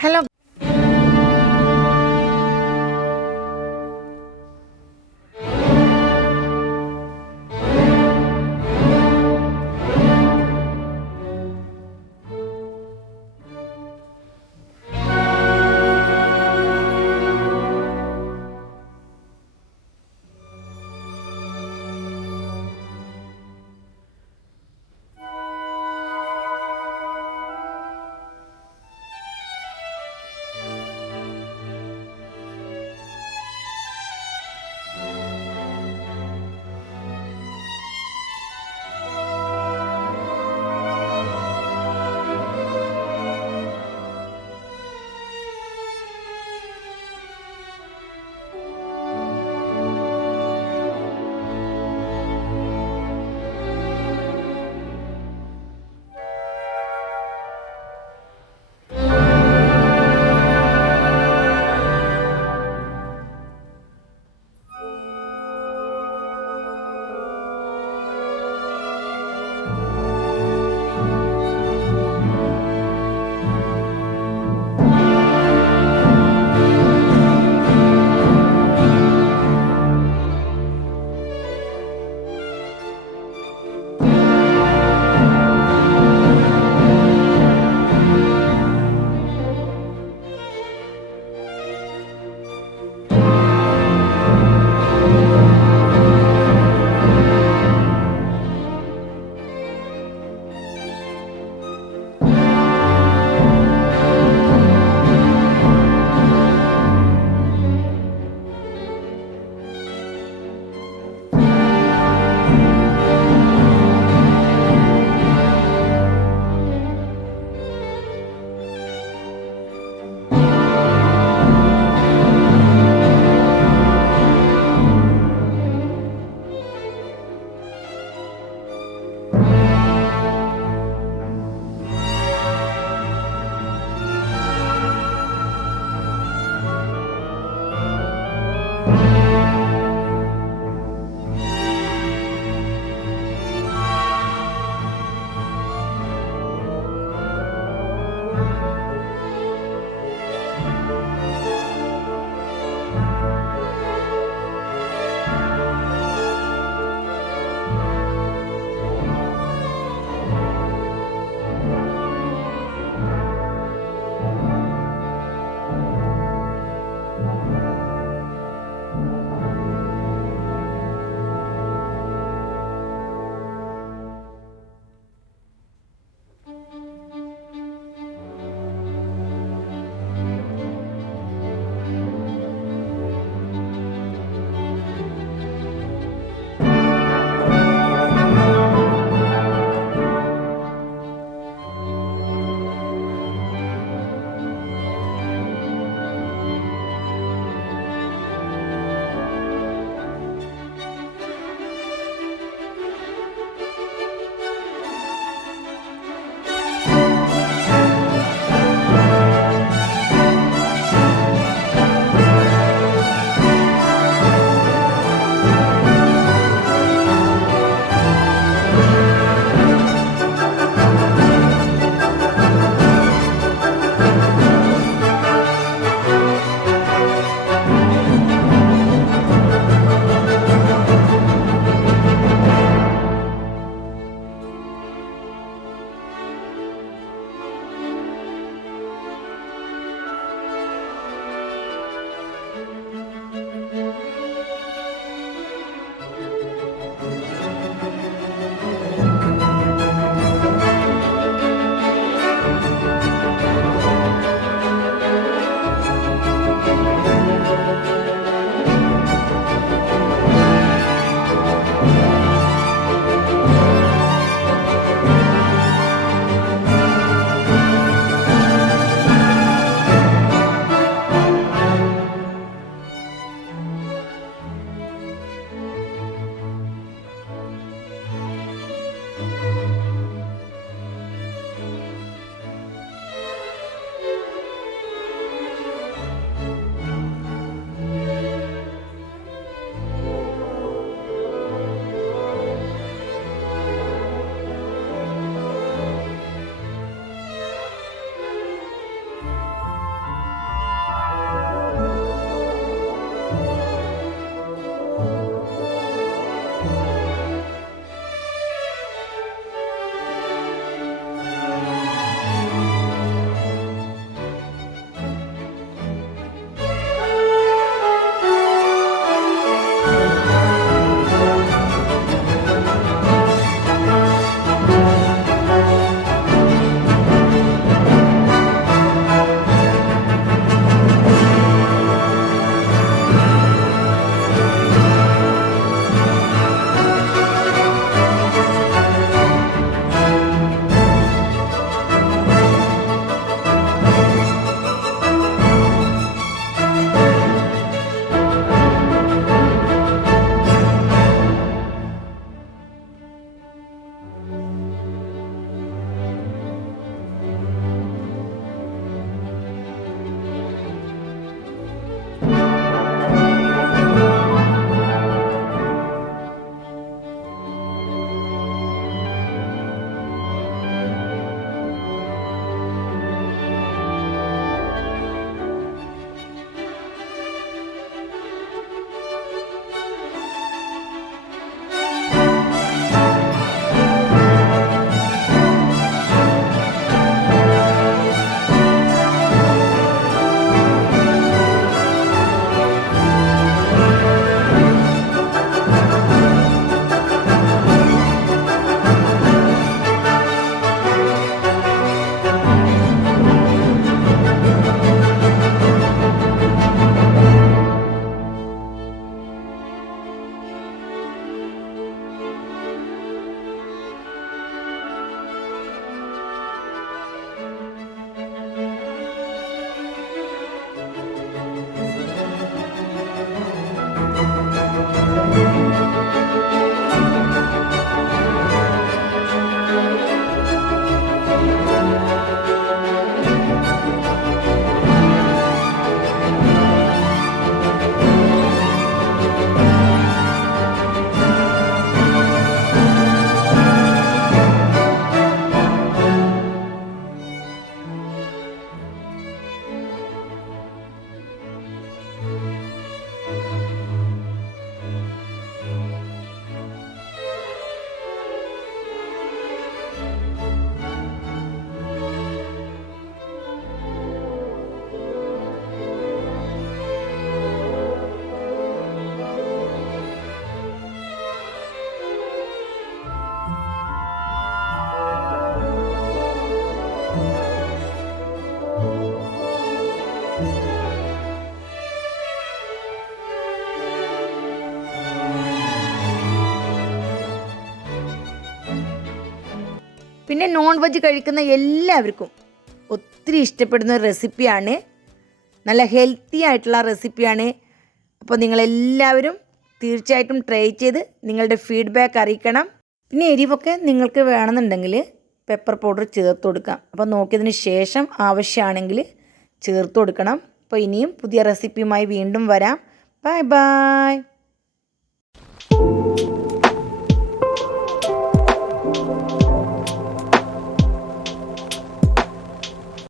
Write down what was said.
Hello. പിന്നെ non veg കഴിക്കുന്ന എല്ലാവർക്കും ഒത്തിരി ഇഷ്ടപ്പെടുന്ന ഒരു റെസിപ്പിയാണ് നല്ല ഹെൽത്തി ആയിട്ടുള്ള റെസിപ്പിയാണ് അപ്പോൾ നിങ്ങളെല്ലാവരും തീർച്ചയായിട്ടും ട്രൈ ചെയ്ത് നിങ്ങളുടെ ഫീഡ്ബാക്ക് അറിയിക്കണം. പിന്നെ എരിവൊക്കെ നിങ്ങൾക്ക് വേണമെന്നുണ്ടെങ്കിൽ പെപ്പർ പൗഡർ ചേർത്ത് കൊടുക്കാം. അപ്പോൾ നോക്കിയതിന് ശേഷം ആവശ്യമാണെങ്കിൽ ചേർത്ത് കൊടുക്കണം. അപ്പോൾ ഇനിയും പുതിയ റെസിപ്പിയുമായി വീണ്ടും വരാം. Bye bye